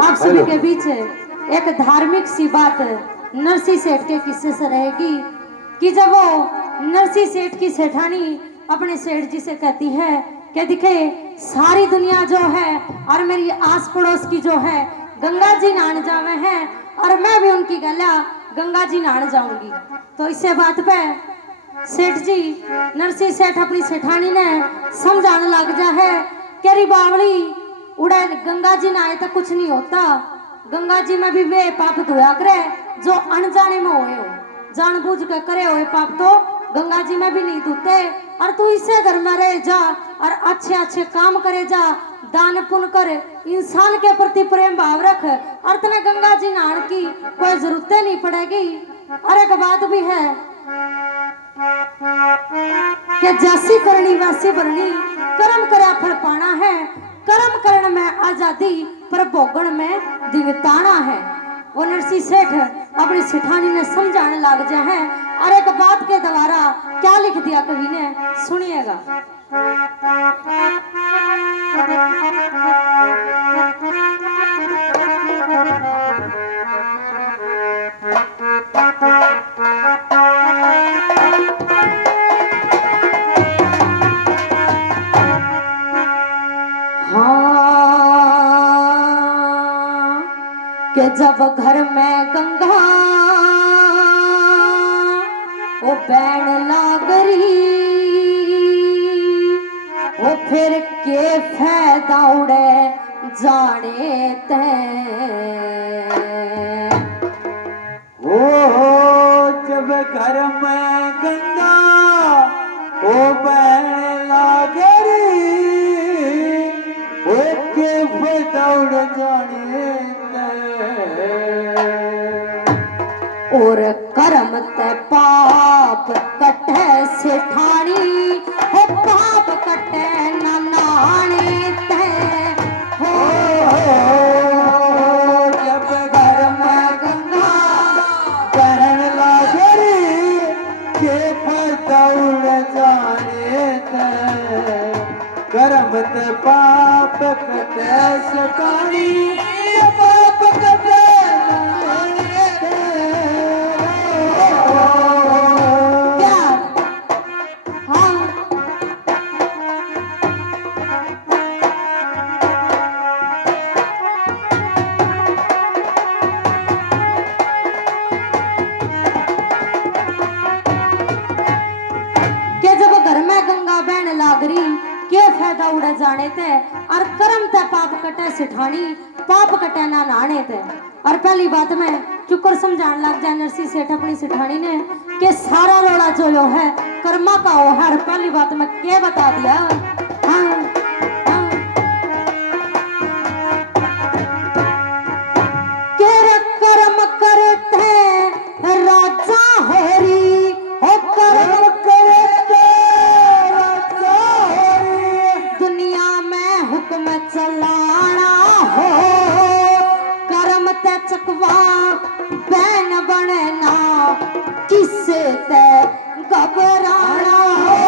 आप सभी के बीच एक धार्मिक सी बात नरसी सेठ के किस्से से रहेगी कि जब वो नरसी सेठ की सेठानी अपने सेठ जी से कहती है कि दिखे सारी दुनिया जो है और मेरी आस पड़ोस की जो है गंगा जी नहाने जावे हैं और मैं भी उनकी गला गंगा जी नहाने जाऊंगी। तो इसे बात पे सेठ जी नरसी सेठ अपनी सेठानी ने समझाने लग जा है कि री बावली उड़ा गंगा जी नहाए तो कुछ नहीं होता, गंगा जी में भी वे पाप धोया करे जो अनजाने में होए हो, जानबूझ के करे हुए पाप तो गंगा जी में भी नहीं धोते। और तू इसे घर में रह जा और अच्छे अच्छे काम करे जा, दान पुण्य कर, इंसान के प्रति प्रेम भाव रख और तने गंगा जी नहाने की कोई जरूरत नहीं पड़ेगी। और एक बात भी है कि जैसी करनी वैसी भरनी, कर्म करा फल पाना है, कर्म करण में आजादी पर भोगण में दिवताना है। वो नरसी सेठ अपनी सेठानी ने समझाने लग जा है और एक बात के द्वारा क्या लिख दिया कवि ने, सुनिएगा। कि जब घर में गंगा वो बैन लागरी वो फिर के फायदा उड़े जाने ते जब घर में गंगा वो बैन लागरी वो के फायदा उड़े जाने और कर्म ते पाप कटे सेठानी हो, पाप कटे नाने ते हो। जब घर में गंगा बहन लागरी के फायदा उड़ जाने ते कर्म ते पाप कटे सेठानी पाप कटे क्या फायदा उड़ा जाने थे और कर्म ते पाप कटे सिठानी, पाप कटे ना नाने थे। और पहली बात में चुकर समझाने लग जाए नरसी सेठ अपनी सिठानी ने कि सारा रोड़ा जो है कर्मा का हो है। पहली बात में क्या बता दिया, हाँ कर्म करते राजा होरी हो, कर्म करते राजा होरी दुनिया में हुक्म चलाना हो, कर्म ते चकवा बैन बनना किससे ते घबराना हो।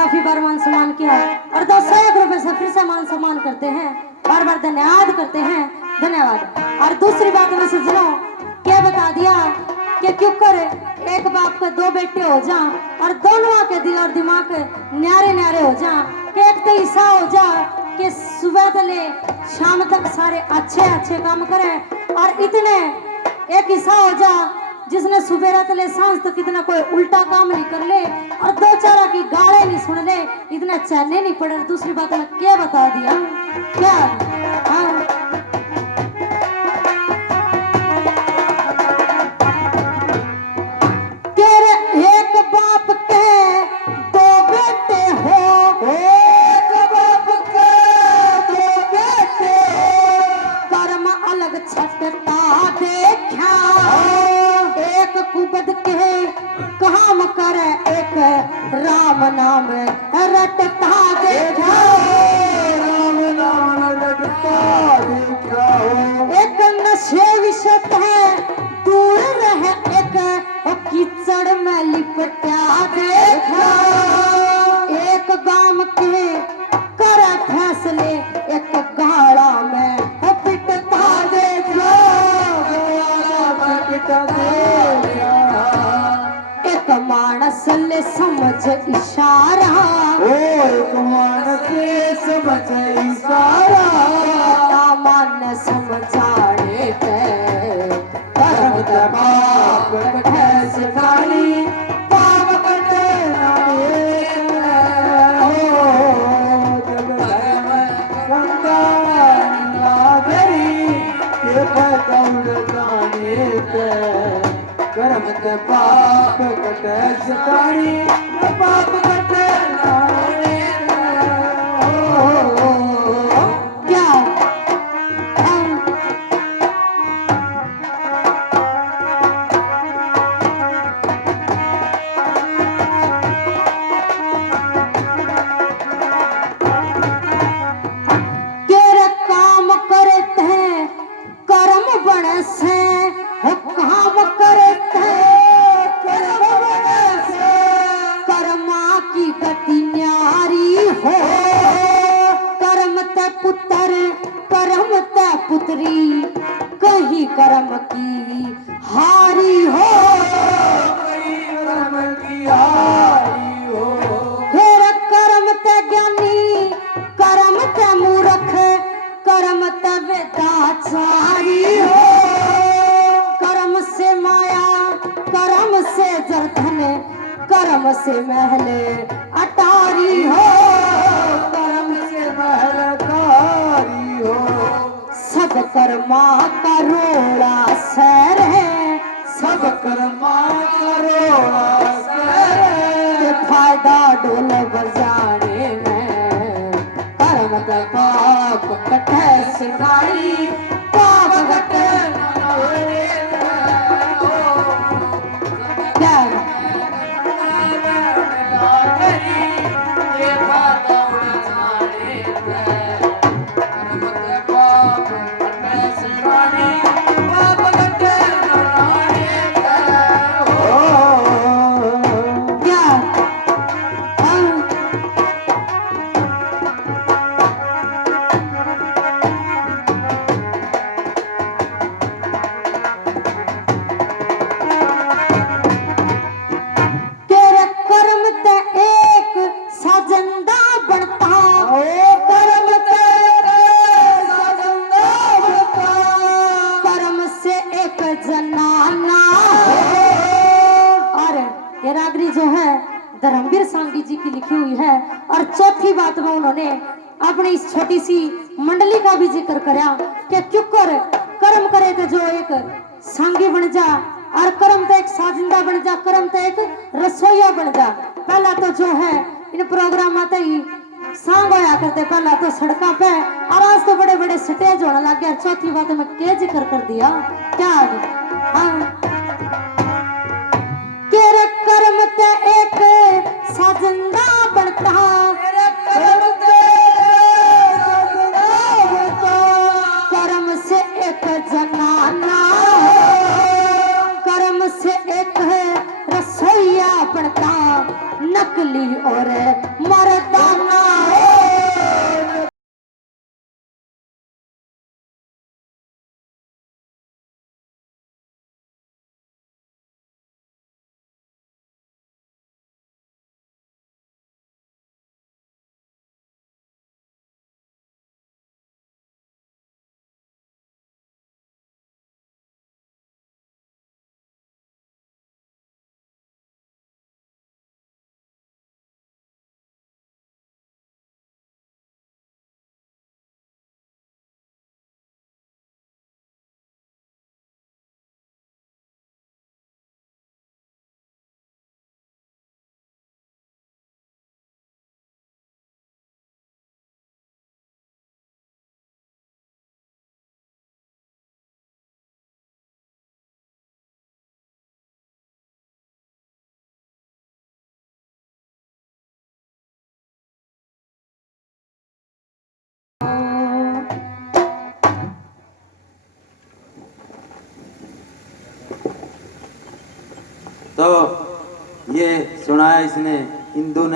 काफी बार मान सम्मान किया और 201 रुपए से फिर से मान सम्मान करते हैं, बार बार धन्यवाद करते हैं, धन्यवाद। और दूसरी बात में सज्जनों क्या बता दिया कि क्यों कर एक बाप के 2 बेटे हो जा और दोनों के दिल और दिमाग न्यारे न्यारे हो जा, कि एक तो ऐसा हो जा कि सुबह से ले शाम तक सारे अच्छे अच्छे काम करें और इतने एक ऐसा हो जा जिसने सुबह रात ले सांस तक कितना कोई उल्टा काम नहीं कर ले और 2 चारा की गाले नहीं सुन ले, इतना चलने नहीं पड़े। दूसरी बात में क्या बता दिया क्या? हाँ एक बाप के 2 बेटे हो, एक बाप के 2 बेटे कर्म अलग छटता देखा, एक कुबद के काम करे एक राम नाम रटता देखा, राम नाम रटता देखा हो। एक नशे विषत है दूर रहे एक कीचड़ में लिपटा देखा, एक गांव के कर फैसले एक गाड़ा में पिटता देखा, गाड़ा में पिटा देखा। एक मानस ले समझ इशारा, ओ एक मानस ले समझ इशारा, मान समझाने पे कर्म बाप कटे सिखानी, पाप कटे ना हो। जब धर्म गंगा नागरी के पतौड़ जाने पे कर्म ते पाप कटे सिखानी, पाप कटे ना हो। क्या तेरे काम करते हैं कर्म बड़े से हो, काम करते हैं कर्म बड़े से, कर्मा की गति न्यारी हो, कर्म ते पुत्र कर्म ते पुत्री कहीं कर्म की हारी हो, कर्म की हारी हो। फिर कर्म ते ज्ञानी कर्म ते मूर्ख कर्म ते वेदाचारी हो, कर्म से माया कर्म से जरधन कर्म से महले अटारी हो, कर्म से महलकारी हो। सब कर्मा का रोड़ा सैर है, सब कर्मा करोड़ा से, फायदा ढोल बजाने में कर्म का पाप कटे सिखाई, पाप कटे क्या क्या हाँ तेरे कर्म ते एक साजंदा बनता, कर्म ते साजंदा बनता, कर्म से एक जनाना। और ये रागनी जो है धर्मवीर सांगी जी की लिखी हुई है। और चौथी बात में उन्होंने अपनी इस छोटी सी मंडली का भी जिक्र कराया कि क्यों कर कर्म करे तो जो एक सांगी बन जा और कर्म तो एक साजिंदा बन जा, कर्म तो एक रसोईया बन जा। पहला तो जो है इन प्रोग्राम आते ही सांग होया करते, पहला तो सड़कों पे और आज तो बड़े बड़े स्टेज होने लग गया। चौथी बात में क्या जिक्र कर दिया क्या? हाँ तेरे कर्म ते एक साजिंदा बनता, कर्म ते साजंदा बनता, कर्म से एक जनाना, कर्म से एक है रसोईया बनता, नकली और तो ये सुनाया इसने, इंदु ने।